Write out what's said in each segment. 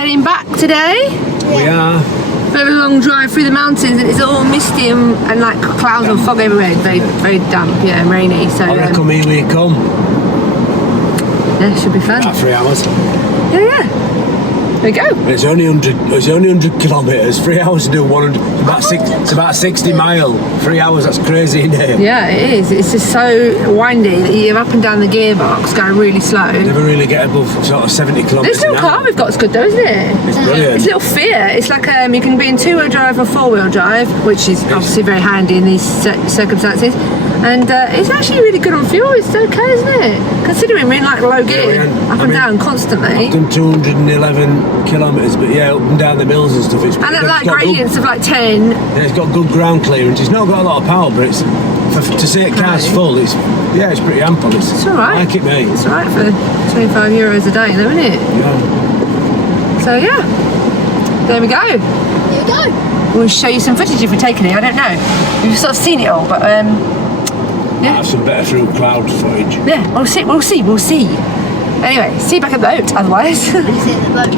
heading back today. We are. Bit of a long drive through the mountains and it's all misty and like clouds and fog everywhere. Very damp, yeah, and rainy. So I reckon here we come. Yeah, should be fun. About 3 hours. Yeah. There we go. It's only 100 kilometres. 3 hours to do 100. It's about 60 mile. 3 hours. That's crazy, isn't it? Yeah, it is. It's just so windy that you're up and down the gearbox, going really slow. Never really get above sort of 70 kilometres. This little car we've got is good though, isn't it? It's brilliant. It's a little Fiat. It's like you can be in 2-wheel drive or 4-wheel drive, which is obviously very handy in these circumstances. And it's actually really good on fuel. It's okay, isn't it? Considering we're in like low gear, up and down constantly. I've done 211 kilometres, but yeah, up and down the hills and stuff. And at like gradients of like 10. Yeah, it's got good ground clearance. It's not got a lot of power, but it's to say it car's full. It's pretty ample. It's all right. I like it, mate. It's all right for €25 a day, though, isn't it? Yeah. So yeah, there we go. There you go. We'll show you some footage if we're taking it. I don't know. We've sort of seen it all, but Yeah. Have some better through cloud footage. Yeah, we'll see. Anyway, see you back at the boat, otherwise. See you at the boat.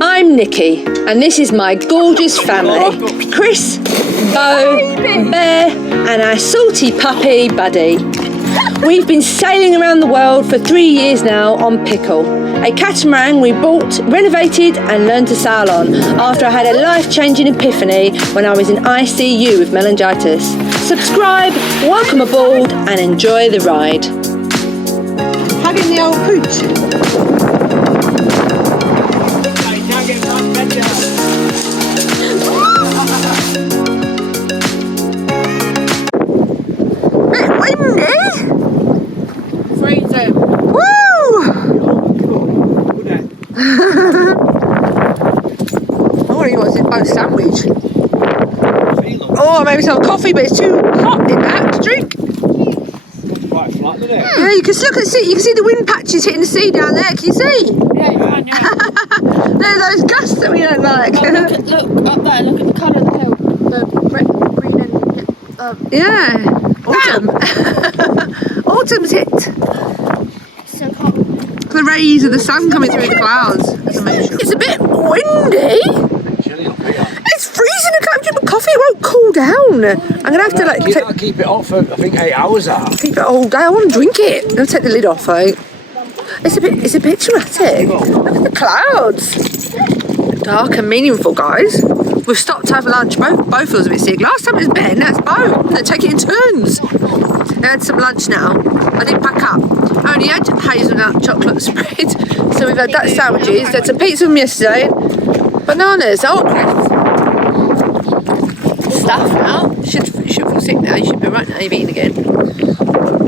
I'm Nikki, and this is my gorgeous family. Chris, Bo, Bear, and our salty puppy, Buddy. We've been sailing around the world for 3 years now on Pickle, a catamaran we bought, renovated and learned to sail on after I had a life-changing epiphany when I was in ICU with meningitis. Subscribe, welcome aboard and enjoy the ride. Hugging the old pooch. Bit windy. Freezing. Woo! All he wants is a sandwich. Oh, maybe some coffee, but it's too hot in that to drink. It's quite flat, isn't it? Yeah, you can look at sea. You can see the wind patches hitting the sea down there. Can you see? Yeah, you can, yeah. They're those gusts that we don't like. Oh, look up there, look at the colour of the hill. The green and... Yeah. Autumn. Autumn's hit. So hot. The rays of the sun coming through the clouds. It's amazing. It's a bit windy. It's freezing. I can't drink my coffee. It won't cool down. I'm gonna have to like keep it hot for I think 8 hours. keep it all day. I want to drink it. I'm gonna take the lid off. It's a bit dramatic. Look at the clouds. Dark and meaningful, guys. We've stopped to have lunch. Both of us a bit sick. Last time it was Ben, now it's Bo. They take it in turns. I had some lunch now. I didn't pack up. I only had hazelnut chocolate spread. So we've had that sandwiches. Had some pizza from yesterday. Bananas. Oh, stuff now. Should feel sick now. You should be right now. You've eaten again.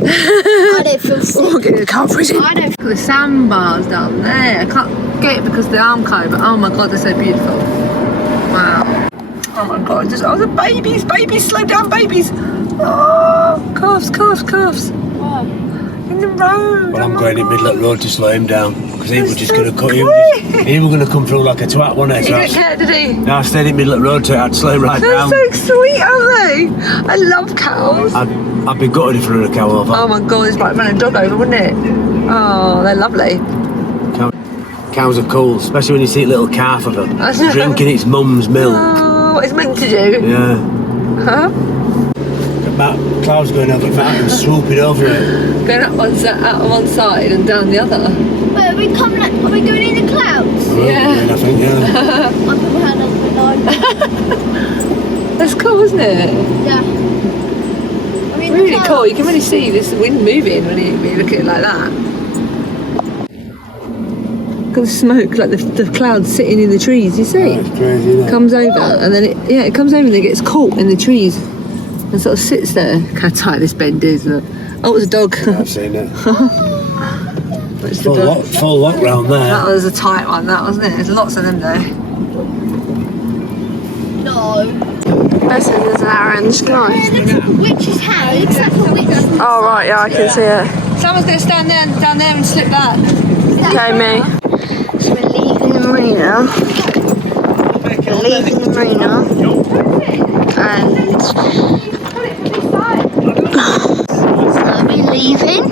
I don't feel sick. Oh, get in the car freezing. I don't. Look at the sandbars down there. I can't get it because of the arm coat, but oh my god, they're so beautiful. Wow. Oh my god, just the babies, slow down, babies. Oh, calves. Why? In the road. Well, I'm going in middle of the road to slow him down because he was just going to cut. He was going to come through like a twat, wasn't he? He didn't care, did he? No, I stayed in middle of the road to slow him right down. They're so sweet, aren't they? I love cows. I'd be gutted if I run a cow over. Oh my god, it's like running a dog over, wouldn't it? Oh, they're lovely. Cows are cool, especially when you see a little calf of them drinking its mum's milk. Oh, what it's meant to do. Yeah. Huh? Clouds going over the mountain, swooping over it. Going up out on one side and down the other. Wait, are we going in the clouds? Yeah. I think, yeah. I've never heard of my life. That's cool, isn't it? Yeah. Really cool. You can really see this wind moving when you look at it like that. Got the smoke, like the clouds sitting in the trees. You see? Oh, it's crazy, isn't it? Comes over and then it comes over and it gets caught in the trees and sort of sits there. Look how tight this bend is. Look. Oh, it's a dog. Yeah, I've seen it. It's Full lock round there. That was a tight one, that wasn't it? There's lots of them though. No. There's an arrow in the sky. Yeah, looks like a witch's hand. It looks like a witch's hand. Oh right, yeah, I can see it. Someone's going to stand down there and slip that. Okay, me. So we're leaving the marina. And so we're leaving.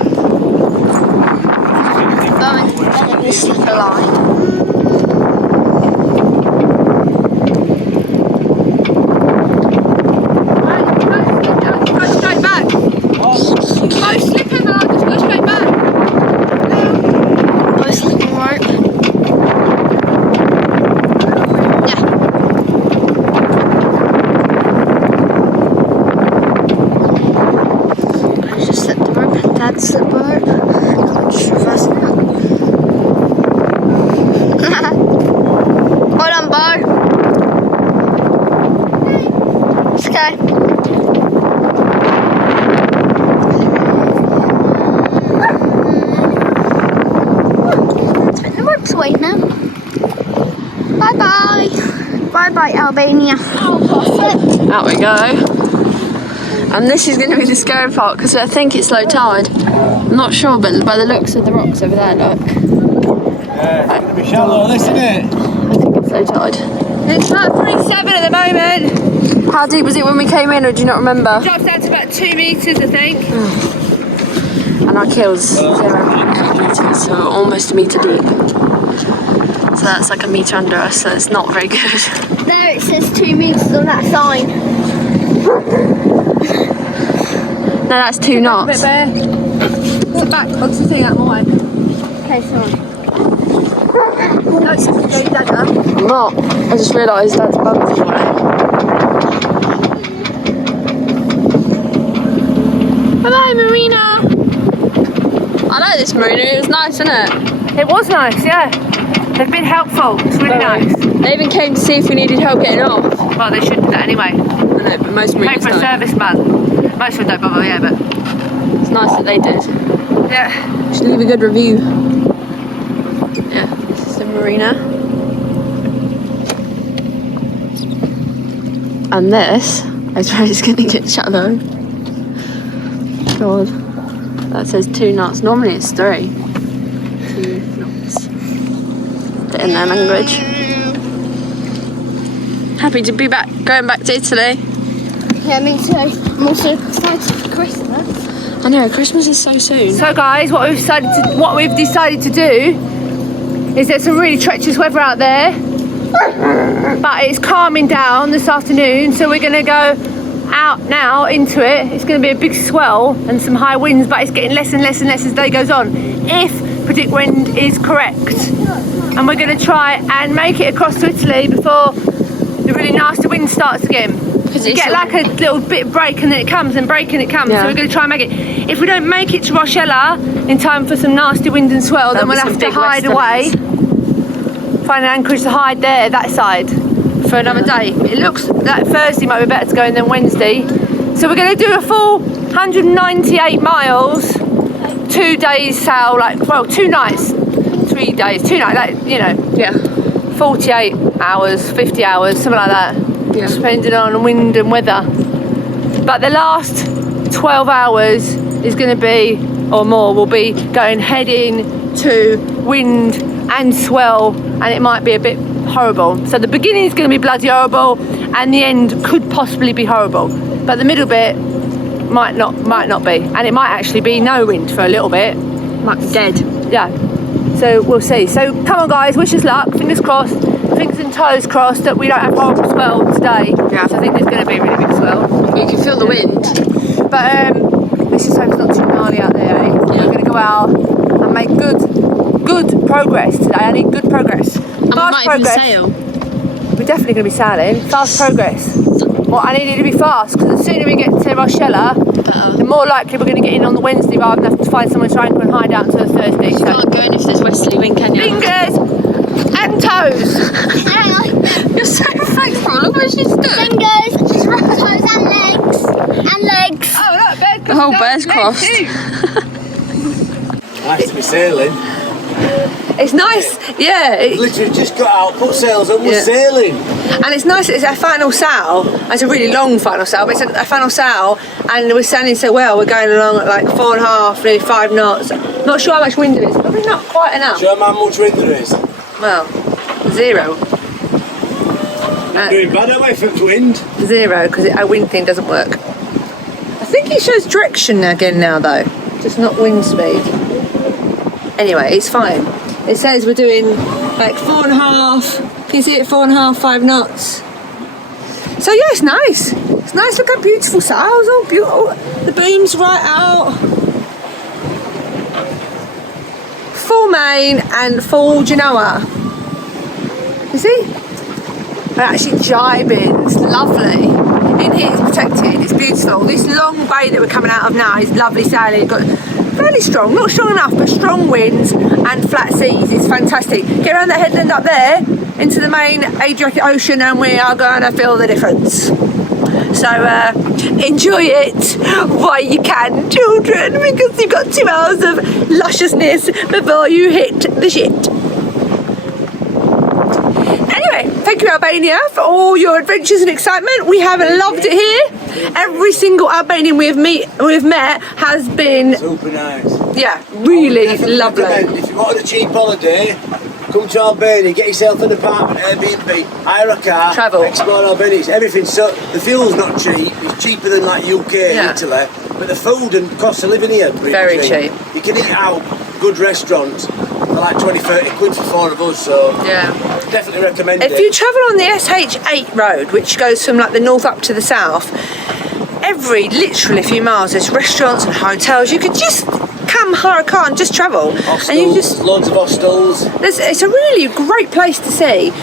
That's the boat. Just reversing it. Hold on, boat. It's okay. Let's spin the ropes away now. Bye bye. Bye bye, Albania. Out we go. And this is going to be the scary part because I think it's low tide. I'm not sure, but by the looks of the rocks over there, look. Yeah, it's going to be shallow, isn't it? I think it's low tide. It's about 3.7 at the moment. How deep was it when we came in, or do you not remember? Drops down to about 2 metres, I think. And our keel's 0 metres, so almost a metre deep. So that's like a metre under us, so it's not very good. There it says 2 metres on that sign. No, that's 2 knots. Bear. What's the back? What's the thing out of my way? Okay, so No, it's going dagger. I'm not. I just realised that's bumpy. Bye-bye, Marina. I like this Marina. It was nice, wasn't it? It was nice, yeah. They've been helpful. It's really nice. They even came to see if we needed help getting off. Well, they should do that anyway. I know, but most Pay Marinas for a don't. serviceman. Most of them don't bother, yeah, but It's nice that they did. yeah. Should leave a good review. Yeah, this is the Marina. And this is where it's going to get shallow. God, that says 2 knots. Normally it's 3. 2 knots. In their language. Happy to be back, going back to Italy. yeah, me too. I'm also excited for Christmas. I know, Christmas is so soon. So guys, what we've decided to do is there's some really treacherous weather out there, but it's calming down this afternoon, so we're going to go out now into it. It's going to be a big swell and some high winds, but it's getting less and less and less as the day goes on, if predict wind is correct. And we're going to try and make it across to Italy before the really nasty wind starts again. We get like a little bit of break and then it comes and break and it comes. Yeah. So we're going to try and make it. If we don't make it to Rocella in time for some nasty wind and swell, then we'll have to hide away. Find an anchorage to hide there, that side, for another day. It looks like Thursday might be better to go in than Wednesday. So we're going to do a full 198 miles, 2 days sail, 2 nights, 3 days, 2 nights, Yeah. 48 hours, 50 hours, something like that. Yeah. Depending on wind and weather. But the last 12 hours is going to be, or more, will be going heading to wind and swell, and it might be a bit horrible. So the beginning is going to be bloody horrible, and the end could possibly be horrible. But the middle bit might not be, and it might actually be no wind for a little bit. Might be dead. Yeah. So we'll see. So come on, guys. Wish us luck. Fingers crossed. Fingers and toes crossed that we don't have horrible swell today. Yeah. So I think there's going to be a really big swell. You can feel the wind. But let's just hope it's not too gnarly out there, eh? We're going to go out and make good progress today. I need good progress. And we might even sail. We're definitely going to be sailing. Fast progress. Well, I need it to be fast, because the sooner we get to Rocella, the more likely we're going to get in on the Wednesday rather than have to find somewhere to anchor and hide out until the Thursday. You can't go in if there's westerly wind, can you? Fingers and toes. You're so faithful. Look where she's stood. Fingers, just toes and legs. And legs. Oh, look, Bear's The whole bear's crossed. Nice to be sailing. It's nice, yeah. Literally just got out, put sails on, we're Yeah. sailing. And it's nice, it's our final sail. It's a really long final sail, but it's a final sail, and we're sailing so well. We're going along at like 4.5, nearly 5 knots. Not sure how much wind there is, probably not quite enough. Show them how much wind there is. Well, 0. Doing bad, am I, for wind? 0, because our wind thing doesn't work. I think it shows direction again now, though, just not wind speed. Anyway, it's fine. It says we're doing like 4.5. Can you see it? 4.5, 5 knots. So yeah, it's nice. It's nice. Look how beautiful sails, all beautiful. The beam's right out. Full main and full Genoa. You see? We're actually jibing. It's lovely. In here it's protected. It's beautiful. This long bay that we're coming out of now is lovely sailing. You've got fairly strong, not strong enough, but strong winds and flat seas. It's fantastic. Get around that headland up there into the main Adriatic Ocean and we are going to feel the difference. So enjoy it while you can, children, because you've got 2 hours of lusciousness before you hit the shit. Anyway, thank you Albania for all your adventures and excitement. We have loved it here. Every single Albanian we've met has been Super nice. yeah, really lovely. If you wanted a cheap holiday, come to Albania, get yourself an apartment, Airbnb, hire a car, Travel. explore Albania. It's everything. So the fuel's not cheap. It's cheaper than like UK, Yeah. Italy, but the food and cost of living here are really Very cheap. You can eat out good restaurants for like 20-30 quid for 4 of us. So Yeah. definitely recommend If it. you travel on the SH8 road, which goes from like the north up to the south, every literally few miles there's restaurants and hotels. You could just come hire a car and just travel. Hostels, And you just loads of hostels. it's a really great place to see.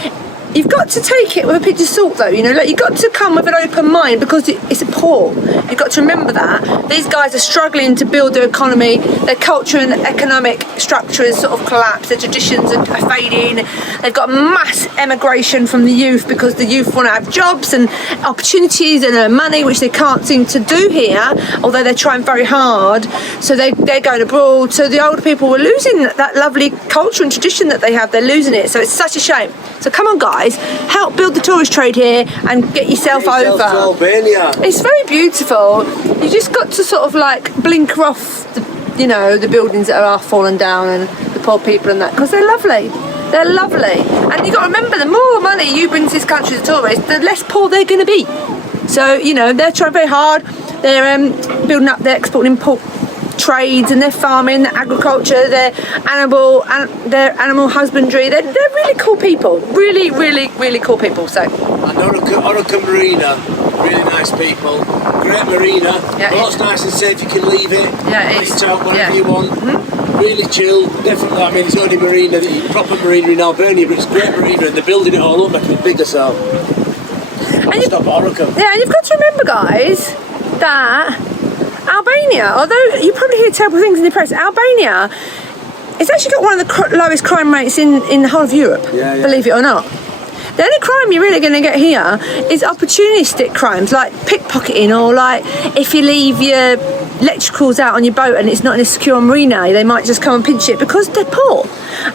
You've got to take it with a pinch of salt though, you know, like you've got to come with an open mind because it's a port. You've got to remember that. These guys are struggling to build their economy, their culture and economic structure has sort of collapsed, their traditions are fading. They've got mass emigration from the youth because the youth want to have jobs and opportunities and earn money, which they can't seem to do here, although they're trying very hard. So they're going abroad. So the older people were losing that lovely culture and tradition that they have. They're losing it. So it's such a shame. So come on guys, help build the tourist trade here and get yourself Get yourself to over. Albania. It's very beautiful. You just got to sort of like blink off the, you know, the buildings that are fallen down and the poor people and that, because they're lovely. They're lovely. And you got to remember, the more money you bring to this country as a tourist, the less poor they're going to be. So, you know, they're trying very hard. They're building up their export and import trades and their farming, their agriculture, their animal husbandry. They're really cool people. Really, really, really cool people. So. And Orikum Marina, really nice people. Great marina. Yeah, Boat's nice and safe. You can leave it. Yeah, it Put is. it out whenever Yeah. you want. Really chill. Definitely. I mean, it's only marina, the proper marina in Albania, but it's a great marina, and they're building it all up, making it bigger. So. Stop at Orikum. Yeah, and you've got to remember, guys, that Albania, although you probably hear terrible things in the press, Albania, it's actually got one of the lowest crime rates in the whole of Europe, Yeah. believe it or not. The only crime you're really going to get here is opportunistic crimes like pickpocketing, or like if you leave your electricals out on your boat and it's not in a secure marina, they might just come and pinch it because they're poor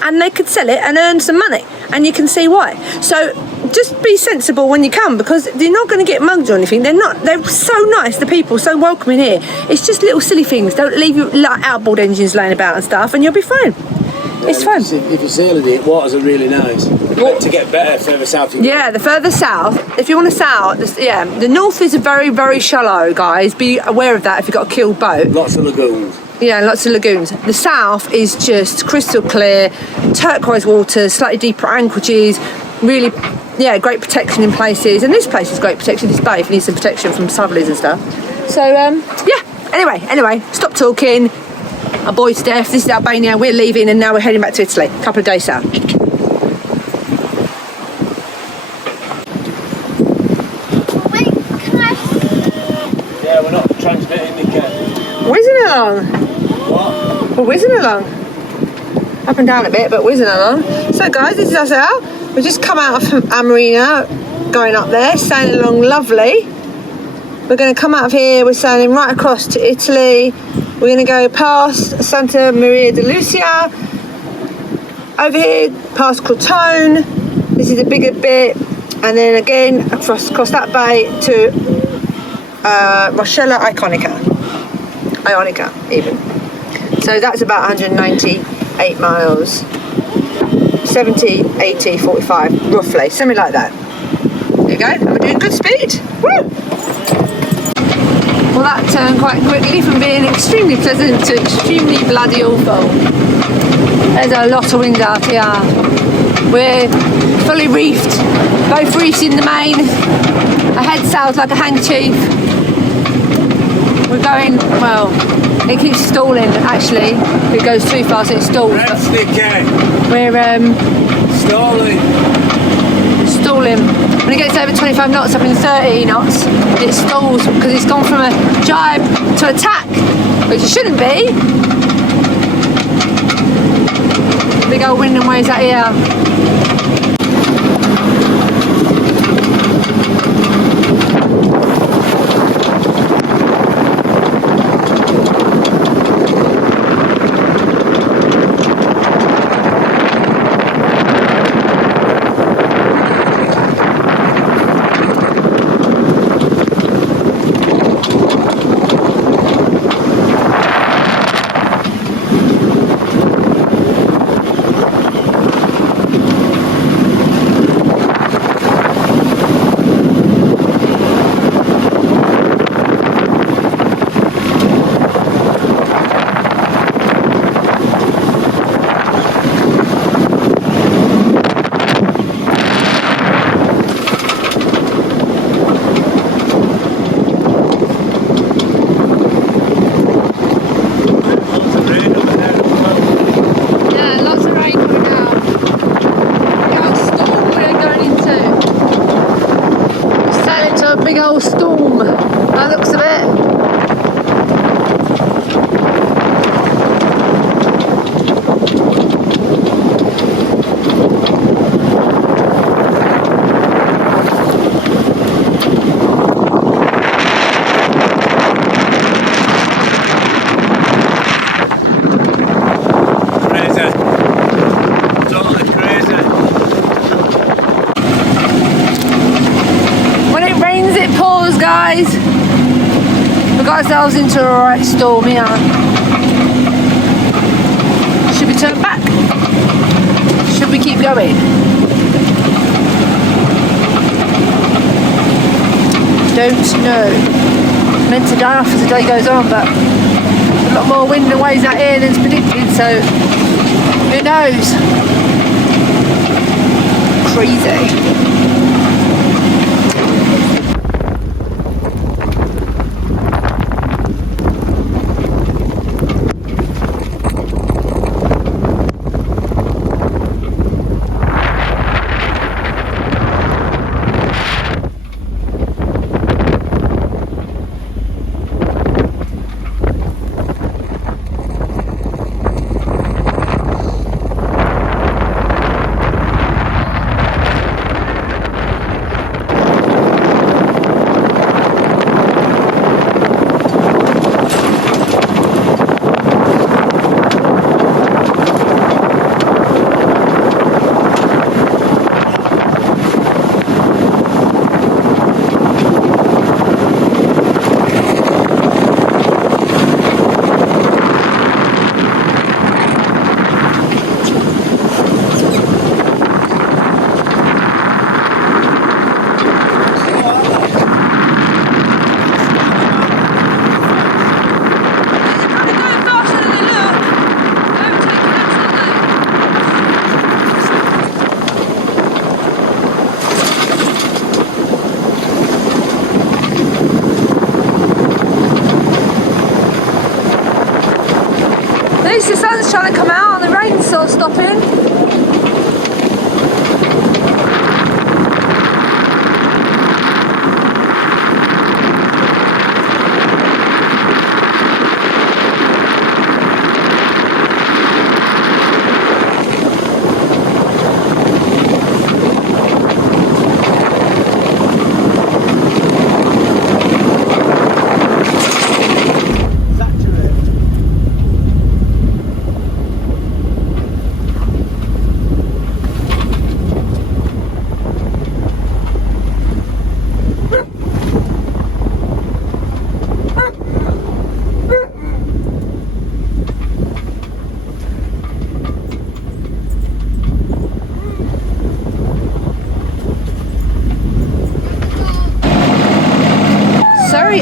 and they could sell it and earn some money, and you can see why. So just be sensible when you come, because you're not going to get mugged or anything. They're so nice, the people, so welcoming here. It's just little silly things. Don't leave your like outboard engines laying about and stuff and you'll be fine. It's fun. If you're sailing it, waters are really nice. To get better further south. Yeah, the further south, if you want to south, the north is very, very shallow, guys. Be aware of that if you've got a keeled boat. Lots of lagoons. Yeah, lots of lagoons. The south is just crystal clear, turquoise waters, slightly deeper anchorages, really, yeah, great protection in places. And this place is great protection, this bay, if you need some protection from southerlies and stuff. So, yeah, anyway, stop talking. Our boy Steph, this is Albania, we're leaving and now we're heading back to Italy. A couple of days south. Wait, can I? Yeah, we're not transmitting the Whizzing along. What? We're whizzing along. Up and down a bit, but whizzing along. So guys, this is us out. We've just come out of our marina, going up there, sailing along lovely. We're going to come out of here, we're sailing right across to Italy. We're going to go past Santa Maria de Lucia, over here past Crotone. This is a bigger bit, and then again across that bay to Rocella Ionica even. So that's about 198 miles, 70, 80, 45, roughly, something like that. There you go, and we're doing good speed. Woo! Well, that turned quite quickly from being extremely pleasant to extremely bloody awful. There's a lot of wind out here. We're fully reefed, both reefs in the main. I head south like a handkerchief. We're going, well, it keeps stalling actually. If it goes too fast, it stalls. Red sticky. We're Stormy. stalling. When it gets over 25 knots, up in 30 knots, it stalls because it's gone from a jibe to attack, which it shouldn't be. Big old wind and waves out here. Big old storm, by the looks of it. Guys, we got ourselves into a right storm here. Should we turn back? Should we keep going? Don't know. Meant to die off as the day goes on, but a lot more wind and waves out here than's predicted, so who knows? Crazy. The sun's trying to come out and the rain's sort of stopping.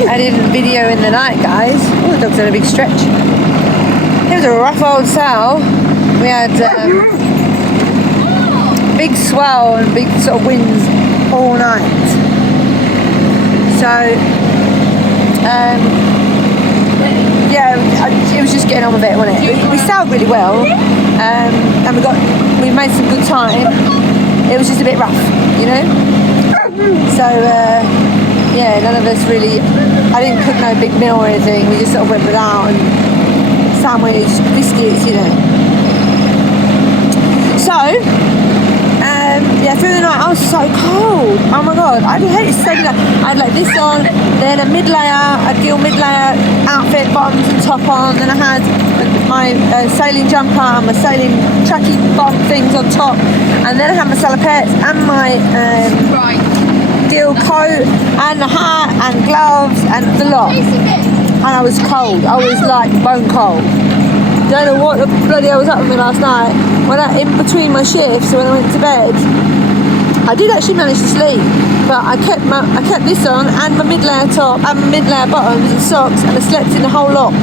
I did a video in the night, guys. Oh, the dog's had a big stretch. It was a rough old sail. We had big swell and big sort of winds all night. So, yeah, it was just getting on with it, wasn't it? We sailed really well, and we made some good time. it was just a bit rough, you know. So yeah, none of us really. I didn't cook no big meal or anything. We just sort of went without and sandwich, biscuits, you know. So yeah, through the night I was so cold. Oh my god, I hate it so much. I had like this on, then a gill mid-layer outfit, bottoms and top on. Then I had my sailing jumper and my sailing tracky bottom things on top, and then I had my salopettes and my gill coat and the hat and gloves and the lot. And I was cold. I was like bone cold. Don't know what the bloody hell was up with me last night. When in between my shifts, when I went to bed, I did actually manage to sleep, but I kept this on and my mid-layer top and my mid-layer bottoms and socks, and I slept in the whole lot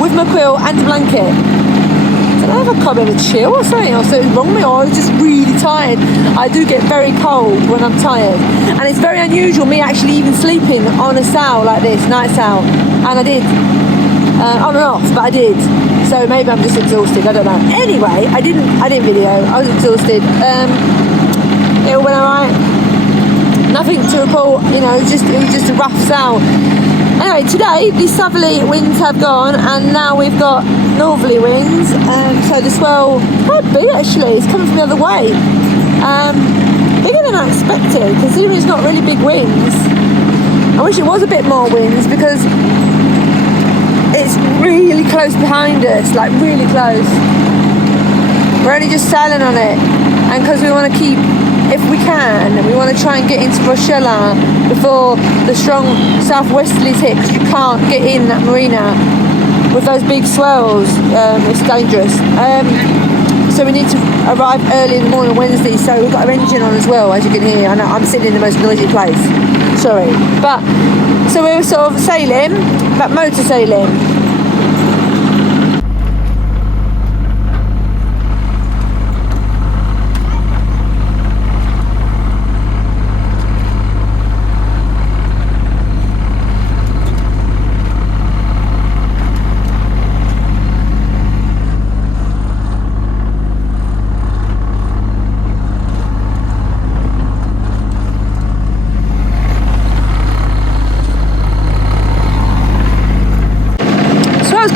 with my quilt and a blanket. I don't know if I can't be able to chill or something, or something wrong with me, or I was just really tired. I do get very cold when I'm tired, and it's very unusual me actually even sleeping on a sail like this, night sail, and I did. On and off, but I did. So maybe I'm just exhausted, I don't know. Anyway, I didn't video, I was exhausted. It all went alright. Nothing to report, you know, it was just a rough sail. Anyway, today these southerly winds have gone and now we've got northerly winds. So the swell, quite big actually, it's coming from the other way. Bigger than I expected, considering it's not really big winds. I wish it was a bit more winds because it's really close behind us, like really close. We're only just sailing on it, and because we want to keep, if we can, we want to try and get into Rocella before the strong southwesterlies hit, because you can't get in that marina with those big swells. It's dangerous. So we need to arrive early in the morning Wednesday, so we've got our engine on as well, as you can hear. I know I'm sitting in the most noisy place, sorry. But so we're sort of sailing, but motor sailing.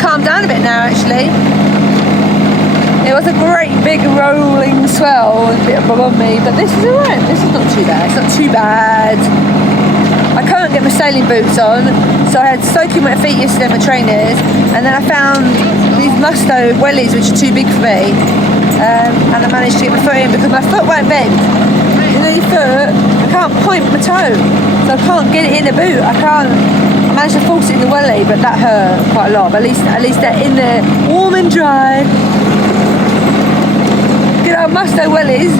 Calmed down a bit now actually. It was a great big rolling swell a bit above me, but this is alright. This is not too bad. It's not too bad. I can't get my sailing boots on, so I had soaking wet feet yesterday, my trainers, and then I found these Musto wellies which are too big for me, and I managed to get my foot in because my foot won't bend. You know your foot, I can't point my toe, so I can't get it in the boot. I managed to force it in the welly, but that hurt quite a lot. But at least they're in there, warm and dry. Good old Musto wellies,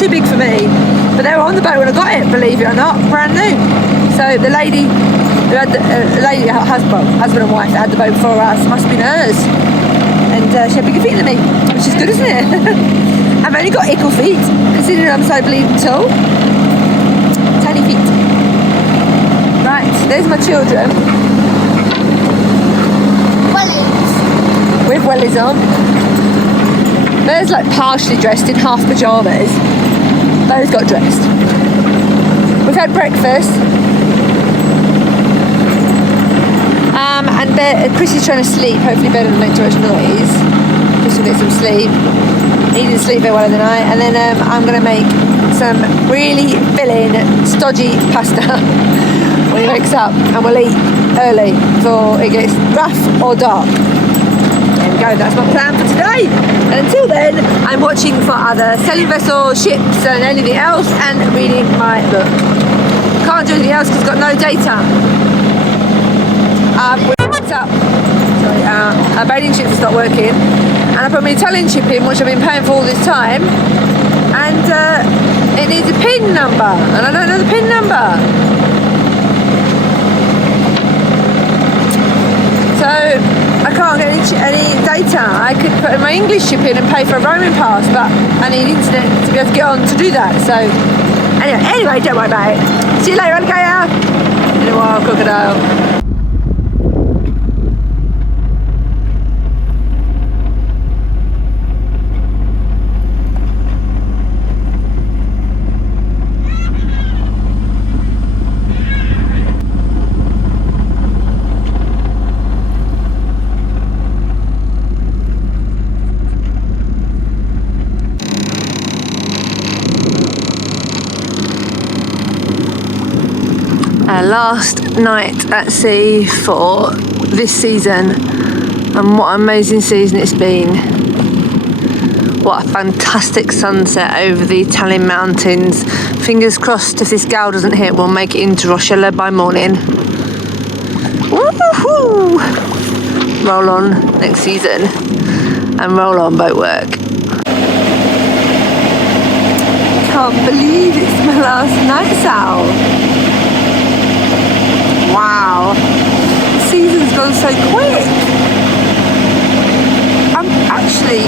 too big for me. But they were on the boat when I got it, believe it or not, brand new. So the lady who had her husband and wife that had the boat before us, must have been hers. And she had bigger feet than me, which is good, isn't it? I've only got ickle feet, considering I'm so bleeding tall. Tiny feet. Right, there's my children. Wellies. With wellies on. There's like partially dressed in half pyjamas. Those got dressed. We've had breakfast. And Chris is trying to sleep, hopefully better than make too much noise. Just to get some sleep. He didn't sleep very well in the night. And then I'm going to make some really filling, stodgy pasta when he wakes up, and we'll eat early before it gets rough or dark. There we go, that's my plan for today. And until then, I'm watching for other sailing vessels, ships and anything else, and reading my book. Can't do anything else because I've got no data. Sorry, our bathing ship is not working, and I put my Italian ship in, which I've been paying for all this time, and it needs a PIN number, and I don't know the PIN number. So I can't get any data. I could put my English ship in and pay for a roaming pass, but I need internet to be able to get on to do that. So anyway, don't worry about it. See you later, alligator. In a while, crocodile. my last night at sea for this season, and what an amazing season it's been. What a fantastic sunset over the Italian mountains. Fingers crossed if this gale doesn't hit, we'll make it into Rocella by morning. Woohoo! Roll on next season and roll on boat work. Can't believe it's my last night out. Wow, the season's gone so quick. I'm actually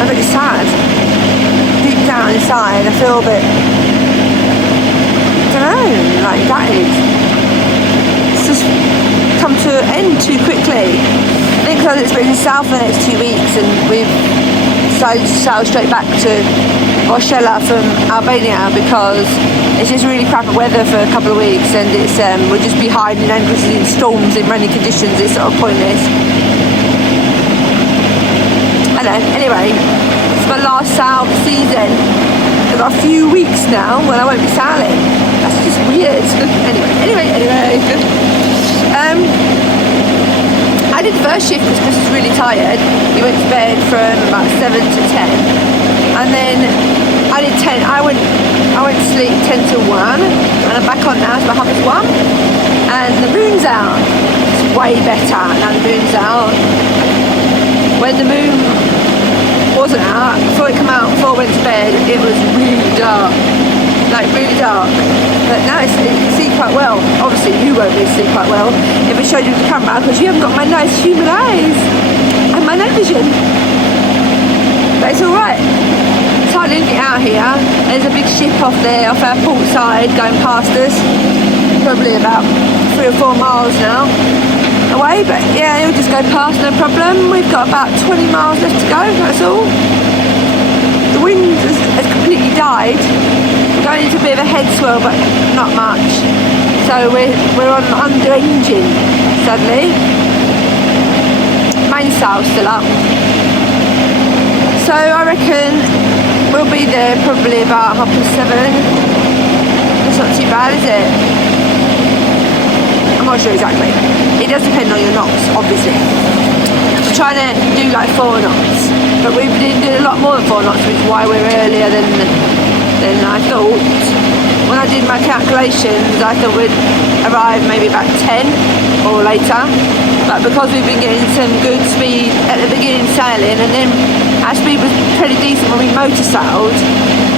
a bit sad. Deep down inside I feel a bit, I don't know, like gutted. It's just come to an end too quickly. I think because it's been south for the next 2 weeks and we've decided to sail straight back to Rocella from Albania because it's just really crap weather for a couple of weeks, and it's we'll just be hiding anchors in storms in rainy conditions. It's sort of pointless. I know. Anyway, it's my last sail season. I've got a few weeks now when I won't be sailing. That's just weird. Anyway. I did the first shift because Chris was really tired. He went to bed from about 7 to 10, and then I did 10. I went to sleep 10 to 1, and I'm back on now. It's about 1:30, and the moon's out. It's way better now the moon's out. When the moon wasn't out, before it came out, before I went to bed, it was really dark, like really dark. But now you can see quite well. Obviously you won't be able to see quite well if I showed you the camera because you haven't got my nice human eyes and my night vision. But it's alright. It's hardly anything out here. There's a big ship off there, off our port side, going past us. Probably about 3 or 4 miles now away, but yeah, it'll just go past, no problem. We've got about 20 miles left to go, that's all. The wind has completely died. We're going into a bit of a head swirl, but not much. So we're on under engine, sadly. Mainsail's still up. So I reckon we'll be there probably about 7:30. It's not too bad, is it? I'm not sure exactly. It does depend on your knots, obviously. I'm trying to do like 4 knots, but we've been doing a lot more than 4 knots, which is why we're earlier than I thought. When I did my calculations, I thought we'd arrive maybe about 10 or later, but because we've been getting some good speed at the beginning sailing, and then our speed was pretty decent when we motor sailed,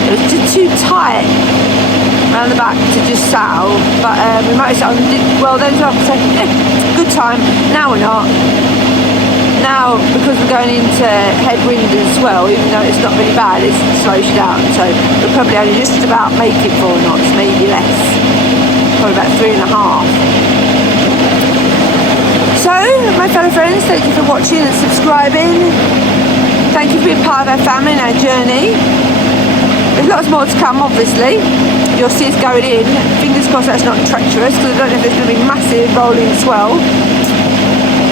it was just too tight around the back to just sail, but we motor sailed and did well then, so good time. Now we're not. Now, because we're going into headwind and swell, even though it's not really bad, it slows you down, so we'll probably only just about make it 4 knots, maybe less, probably about 3.5. So, my fellow friends, thank you for watching and subscribing. Thank you for being part of our family and our journey. There's lots more to come, obviously. You'll see us going in. Fingers crossed that's not treacherous, because I don't know if there's going to be massive rolling swell.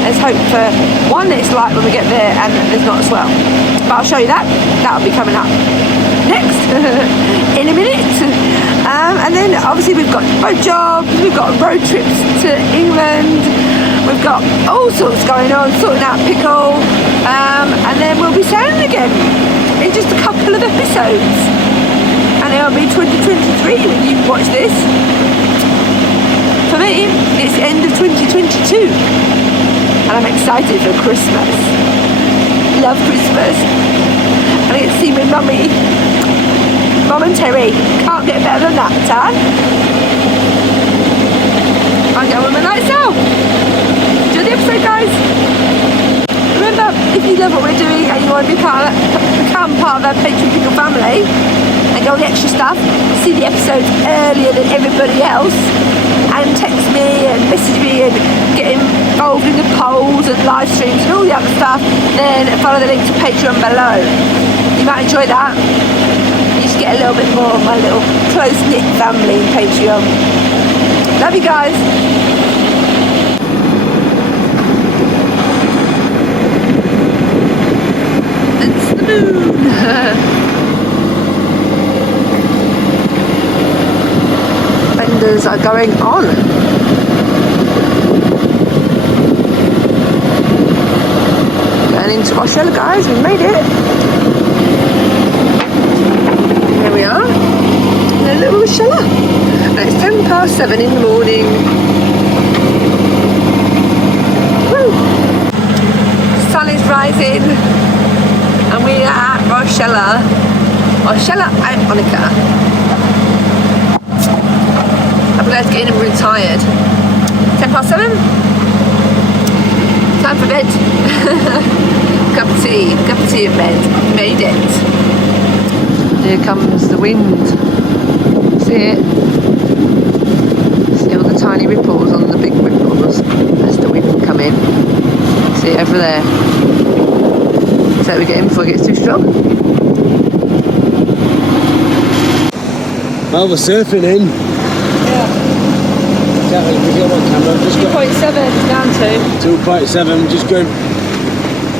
Let's hope for one that it's light when we get there and that there's not a swell. But I'll show you that. That'll be coming up next in a minute. And then obviously we've got boat jobs, we've got road trips to England, we've got all sorts going on, sorting out Pickle, and then we'll be sailing again in just a couple of episodes. And it'll be 2023 when you watch this. For me, it's the end of 2022. And I'm excited for Christmas. Love Christmas. And I get to see my mummy. Mum and Terry. Can't get better than that, huh? I'm going with my night sail. Enjoy the episode, guys. Remember, if you love what we're doing and you want to become part of our Patreon Pickle family and get all the extra stuff, see the episodes earlier than everybody else, and text me and message me and get involved in the polls and live streams and all the other stuff, then follow the link to Patreon below. You might enjoy that. You just get a little bit more of my little close-knit family in Patreon. Love you guys. It's the moon. And wonders are going on. Going into Rocella, guys, we made it. There we are, in a little Rocella. And it's 7:10 in the morning. Woo. Sun is rising, and we are at Rocella Adriatic. I'm going to get in and really tired. 7:10. Time for bed. Cup of tea in bed. Made it. Here comes the wind. See it? See all the tiny ripples on the big ripples as the wind come in. See it over there. So we get in before it gets too strong. Well, we're surfing in. Yeah. Can't really pick it up on camera. Just got 2.7 down to. 2.7, just going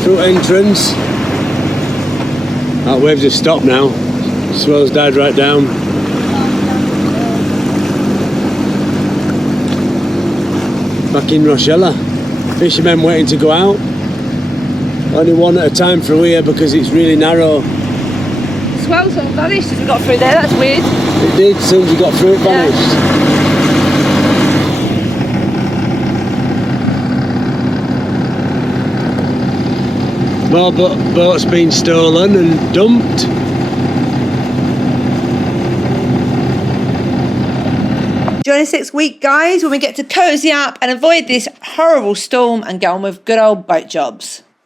through entrance. That waves have stopped now. Swell's died right down. Back in Rocella. Fishermen waiting to go out. Only one at a time through here because it's really narrow. Swells have vanished as we got through there, that's weird. It did, as soon as you got through it, vanished. More boats being stolen and dumped. Join us next week, guys, when we get to cozy up and avoid this horrible storm and get on with good old boat jobs.